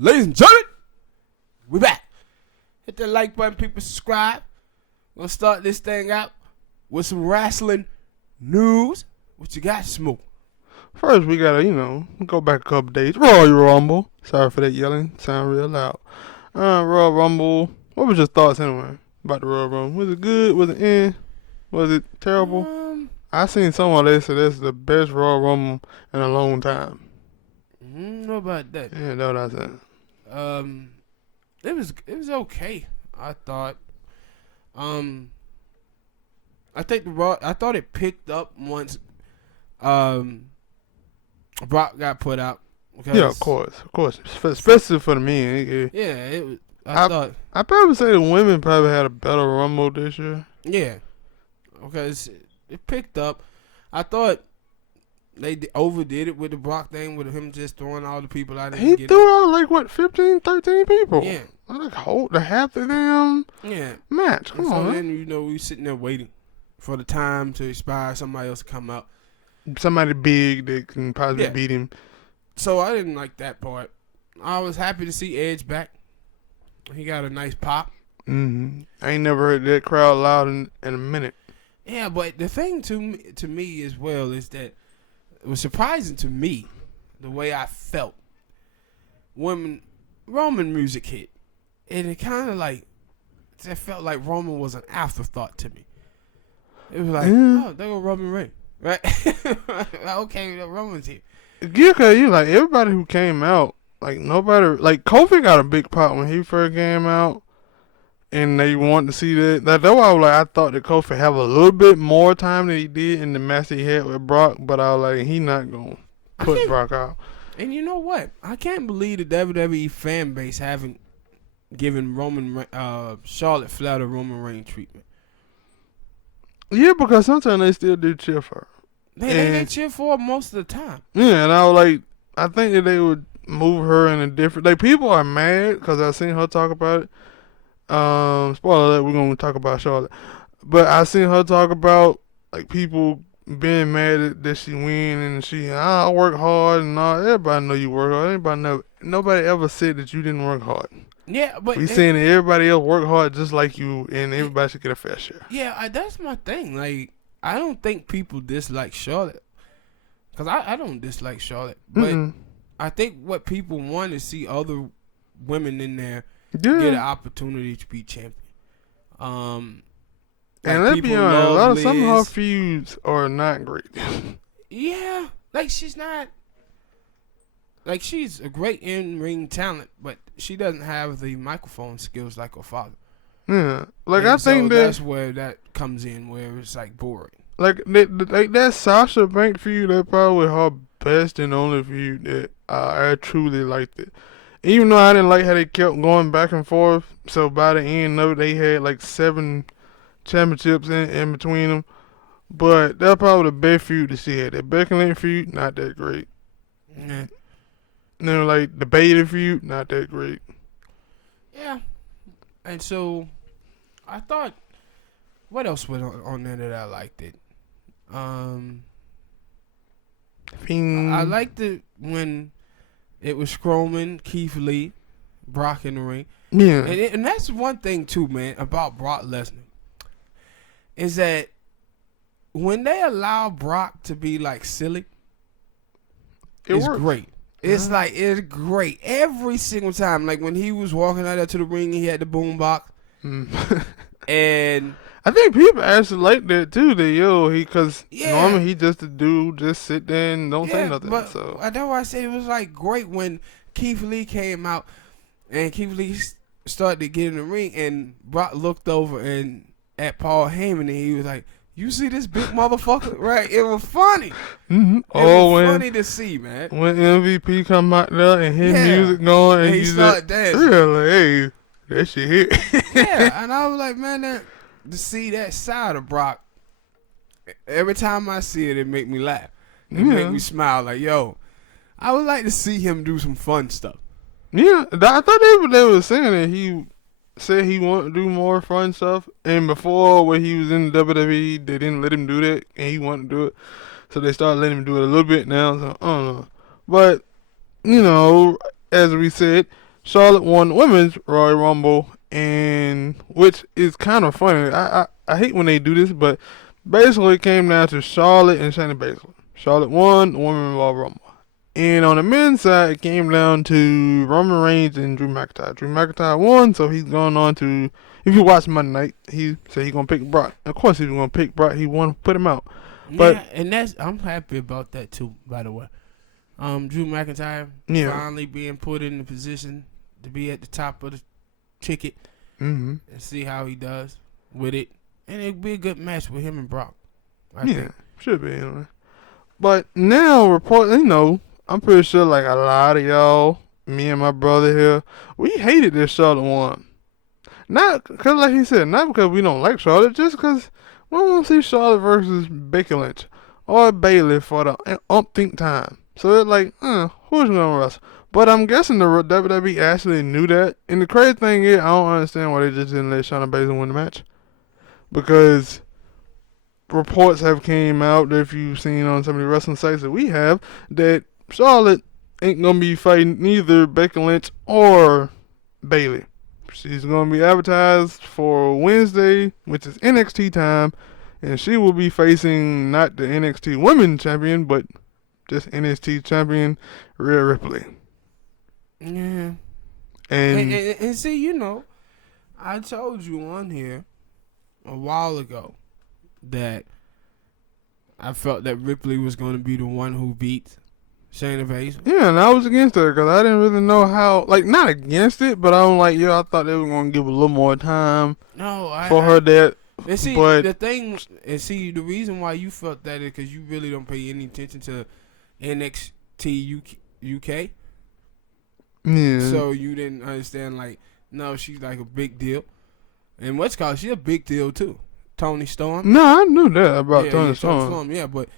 ladies and gentlemen, we back. Hit that like button, people. Subscribe. We're gonna start this thing out with some wrestling news. What you got, Smoke? First, we gotta, go back a couple days. Royal Rumble. Sorry for that yelling. Sound real loud. Royal Rumble. What was your thoughts anyway about the Royal Rumble? Was it good? Was it Was it terrible? I seen someone that said this is the best Royal Rumble in a long time. I don't know about that. Yeah, that's what I said. It was okay. I thought. I think I thought it picked up once Brock got put out. Yeah, of course, especially for the men. Yeah, it was. I thought. I probably say the women probably had a better Rumble this year. Yeah, because it picked up. I thought they overdid it with the Brock thing, with him just throwing all the people out. He threw out 15, 13 people. Yeah, like the half of them. Yeah, match. Come on. Then we sitting there waiting for the time to expire, somebody else to come out. Somebody big that can possibly beat him. So I didn't like that part. I was happy to see Edge back. He got a nice pop. I ain't never heard that crowd loud in a minute. Yeah, but the thing to me as well is that it was surprising to me the way I felt when Roman music hit. And it kind of it felt like Roman was an afterthought to me. It was like, oh, there go Roman Reigns. Right? Okay, Roman's here. Yeah, cause everybody who came out, nobody, Kofi got a big pop when he first came out, and they wanted to see that. That's why I thought that Kofi have a little bit more time than he did in the match he had with Brock, but I was like, he not gonna put Brock out. And you know what? I can't believe the WWE fan base haven't given Charlotte Flair the Roman Reigns treatment. Yeah, because sometimes they still do cheer for her. They cheer for her most of the time. Yeah, and I was I think that they would move her in a different... people are mad because I seen her talk about it. Spoiler alert, we're going to talk about Charlotte. But I seen her talk about, people being mad that she win and I work hard and all. Everybody know you work hard. Nobody ever said that you didn't work hard. Yeah, but... we saying that everybody else work hard just like you, and everybody should get a fair share. Yeah, that's my thing. I don't think people dislike Charlotte. Because I don't dislike Charlotte. But I think what people want is see other women in there get an opportunity to be champion. And let's be honest, some of her feuds are not great. Yeah, she's not... she's a great in-ring talent, but she doesn't have the microphone skills like her father. Yeah, I think that's where that comes in, where it's boring. That Sasha Banks feud, that probably her best and only feud that I truly liked it. Even though I didn't like how they kept going back and forth, so by the end of it, they had 7 championships in between them. But that's probably the best feud that she had. That Becky Lynch feud, not that great. Yeah. The Bayley feud, not that great. Yeah. And so, I thought, what else was on there that I liked it? I liked it when it was Strowman, Keith Lee, Brock in the ring. Yeah. And that's one thing, too, man, about Brock Lesnar. Is that when they allow Brock to be, silly, it's great. It's it's great every single time. When he was walking out there to the ring, he had the boom box. And I think people actually like that too. Because normally he just a dude, just sit there and don't say nothing. But so that's why I said it was great when Keith Lee came out and Keith Lee started to get in the ring, and Brock looked over at Paul Heyman, and he was like, "You see this big motherfucker?" Right? It was funny. It was funny to see, man. When MVP come out there and his music going, and he started dancing. Hey, that shit hit. Yeah, and I was like, man, to see that side of Brock, every time I see it, it make me laugh. It make me smile. Yo, I would like to see him do some fun stuff. Yeah, I thought they were saying that he said he wanted to do more fun stuff, and before when he was in the WWE, they didn't let him do that, and he wanted to do it, so they started letting him do it a little bit now. So I don't know, but as we said, Charlotte won the women's Royal Rumble, and which is kind of funny. I hate when they do this, but basically it came down to Charlotte and Shayna Baszler. Charlotte won the women's Royal Rumble. And on the men's side, it came down to Roman Reigns and Drew McIntyre. Drew McIntyre won, so he's going on to. If you watch Monday Night, he said he's gonna pick Brock. Of course, he's gonna pick Brock. He won, put him out. But yeah, and I'm happy about that too. By the way, Drew McIntyre finally being put in the position to be at the top of the ticket and see how he does with it, and it'll be a good match with him and Brock. I think. Should be anyway. But now, I'm pretty sure like a lot of y'all, me and my brother here, we hated this Charlotte one. Not because, like he said, not because we don't like Charlotte, just because we don't want to see Charlotte versus Becky Lynch or Bayley for the umpteenth time. So it's like, who's gonna wrestle? But I'm guessing the WWE actually knew that. And the crazy thing is, I don't understand why they just didn't let Shayna Baszler win the match, because reports have came out that if you've seen on some of the wrestling sites that we have, that Charlotte ain't gonna be fighting neither Becky Lynch or Bayley. She's gonna be advertised for Wednesday, which is NXT time, and she will be facing not the NXT Women's Champion, but just NXT Champion Rhea Ripley. Yeah. And see, I told you on here a while ago that I felt that Ripley was going to be the one who beat Shayna Baszler. Yeah, and I was against it because I didn't really know how, like, not against it, but I'm like, I thought they were going to give a little more time for her that. And see, the reason why you felt that is because you really don't pay any attention to NXT UK. Yeah. So you didn't understand, like, no, she's like a big deal. And what's called, she's a big deal too. Toni Storm. No, I knew that about Toni Storm. Yeah, but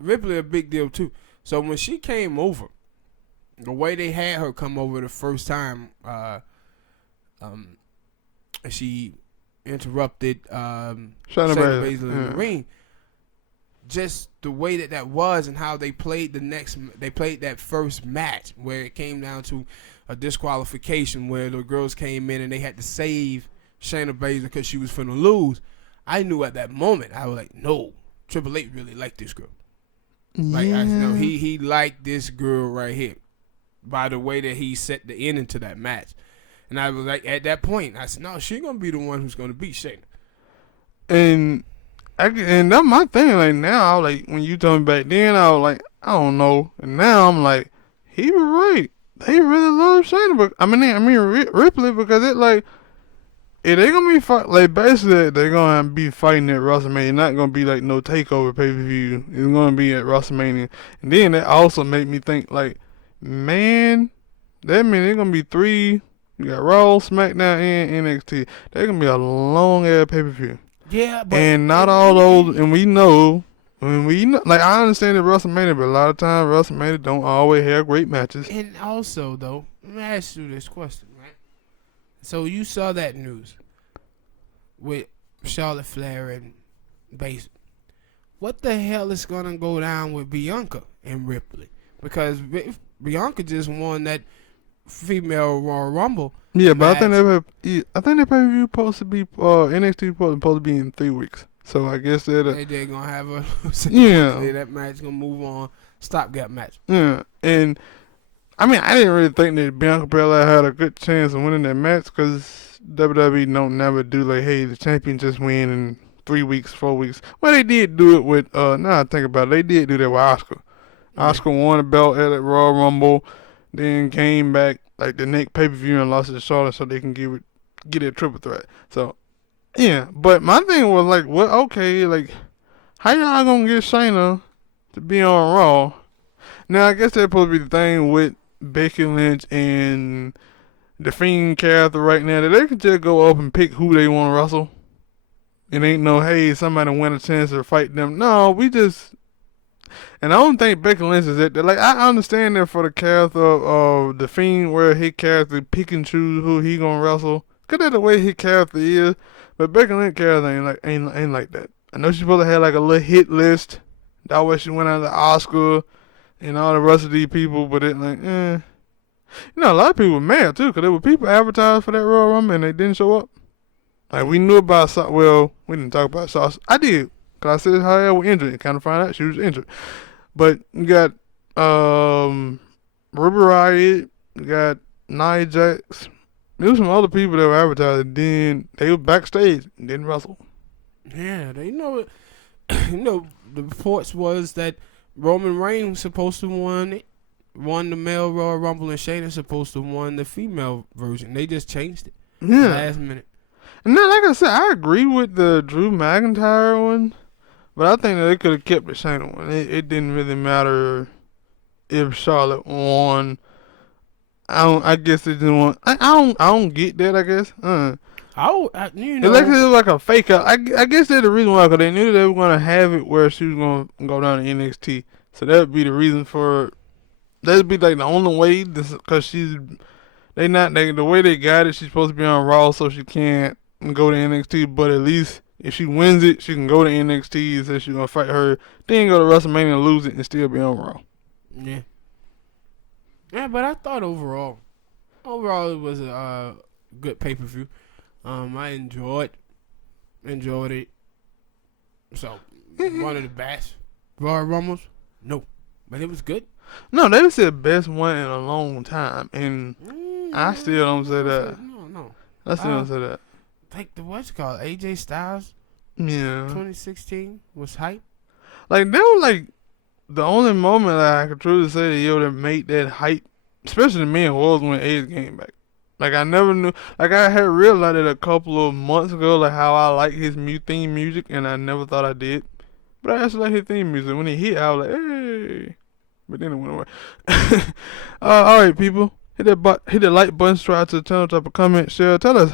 Ripley a big deal too. So when she came over, the way they had her come over the first time, she interrupted Shayna Baszler in the ring. Just the way that was and how they played that first match where it came down to a disqualification where the girls came in and they had to save Shayna Baszler because she was finna lose. I knew at that moment, I was like, no, Triple H really liked this girl. Yeah. Like, I know he liked this girl right here by the way that he set the ending to that match. And I was like, at that point, I said, no, she's going to be the one who's going to beat Shayna. And that's my thing. Like, now, like, when you told me back then, I was like, I don't know. And now I'm like, he was right. They really love Shayna. But I mean Ripley, because it, like, if they're going to be fighting, like, basically, they're going to be fighting at WrestleMania. Not going to be, like, no takeover pay-per-view. It's going to be at WrestleMania. And then that also made me think, like, man, that means there's going to be 3, you got Raw, SmackDown, and NXT. They're going to be a long-ass pay-per-view. Yeah, but... And not all those, and we know, like, I understand that WrestleMania, but a lot of times WrestleMania don't always have great matches. And also, though, let me ask you this question, right? So you saw that news with Charlotte Flair and Baszler. What the hell is going to go down with Bianca and Ripley? Because Bianca just won that female Royal Rumble. Yeah, but I think that pay-per-view supposed to be NXT supposed to be in 3 weeks. So I guess they're gonna have a that match gonna move on, stopgap match. Yeah, and I mean I didn't really think that Bianca Belair had a good chance of winning that match because WWE don't never do like, hey, the champion just win in 3 weeks, 4 weeks. Well, they did do it with now I think about it, they did do that with Asuka. Asuka won the belt at the Royal Rumble, then came back like the next pay-per-view and lost it to Charlotte so they can get a triple threat. So, yeah. But my thing was like, what? Okay, like, how y'all gonna get Shayna to be on Raw? Now, I guess that's supposed to be the thing with Becky Lynch and the Fiend character right now, that they can just go up and pick who they want to wrestle. It ain't no, hey, somebody win a chance to fight them. No, we just... And I don't think Becky Lynch is it. Like, I understand that for the character of the Fiend, where his character pick and choose who he gonna wrestle. Cause that's the way his character is. But Becky Lynch character ain't like that. I know she's supposed to have like a little hit list. That way she went out to Oscar and all the rest of these people. But it like, You know, a lot of people were mad too, because there were people advertised for that Royal Rumble and they didn't show up. Like, we knew about Sauce. Well, we didn't talk about Sauce. I did, because I said Hayel was injured and kind of found out she was injured. But you got Ruby Riott, you got Nia Jax. There was some other people that were advertised, and then they were backstage and didn't wrestle. Yeah, they know it. The reports was that Roman Reigns was supposed to won the male Royal Rumble, and Shayna supposed to won the female version. They just changed it Yeah. last minute. And then, like I said, I agree with the Drew McIntyre one, but I think that they could have kept the Shayna one. It didn't really matter if Charlotte won. I guess they didn't want. I don't get that. I guess. It's like a fake out. I guess that's the reason why, because they knew that they were gonna have it where she was gonna go down to NXT. So that would be the reason for. That'd be like the only way, because the way they got it, she's supposed to be on Raw, so she can't go to NXT. But at least if she wins it, she can go to NXT and say she's gonna fight her. Then go to WrestleMania and lose it and still be on Raw. Yeah. Yeah, but I thought overall it was a good pay per view. I enjoyed it. So one of the best Royal Rumbles. No, but it was good. No, they said best one in a long time, and I still don't say that. No. I still don't say that. Like what's it called? AJ Styles. Yeah. 2016 was hype. Like that was like the only moment that I could truly say that made that hype, especially to me, was when Edge came back. Like I never knew. Like I had realized it a couple of months ago, like how I like his theme music, and I never thought I did. But I actually like his theme music. When he hit, I was like, hey. But then it went away. All right, people, hit that like button, subscribe to the channel, drop a comment, share. Tell us,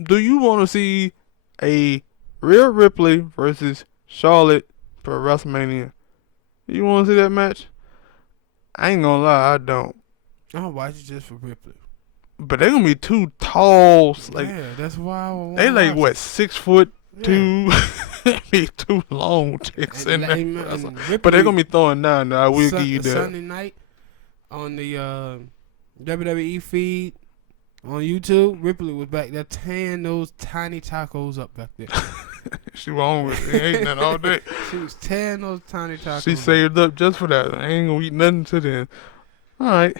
do you want to see a Rhea Ripley versus Charlotte for WrestleMania? Do you want to see that match? I ain't gonna lie, I don't. I'll watch it just for Ripley. But they're gonna be too tall. Like, yeah, that's why they like what, 6 foot? Two, be too long chicks in there. But they're gonna be throwing down. Though. I will give you that. Sunday night on the WWE feed on YouTube, Ripley was back there tearing those tiny tacos up back there. She was hungry. She ate that all day. She was tearing those tiny tacos. She saved up just for that. I ain't gonna eat nothing to then. All right.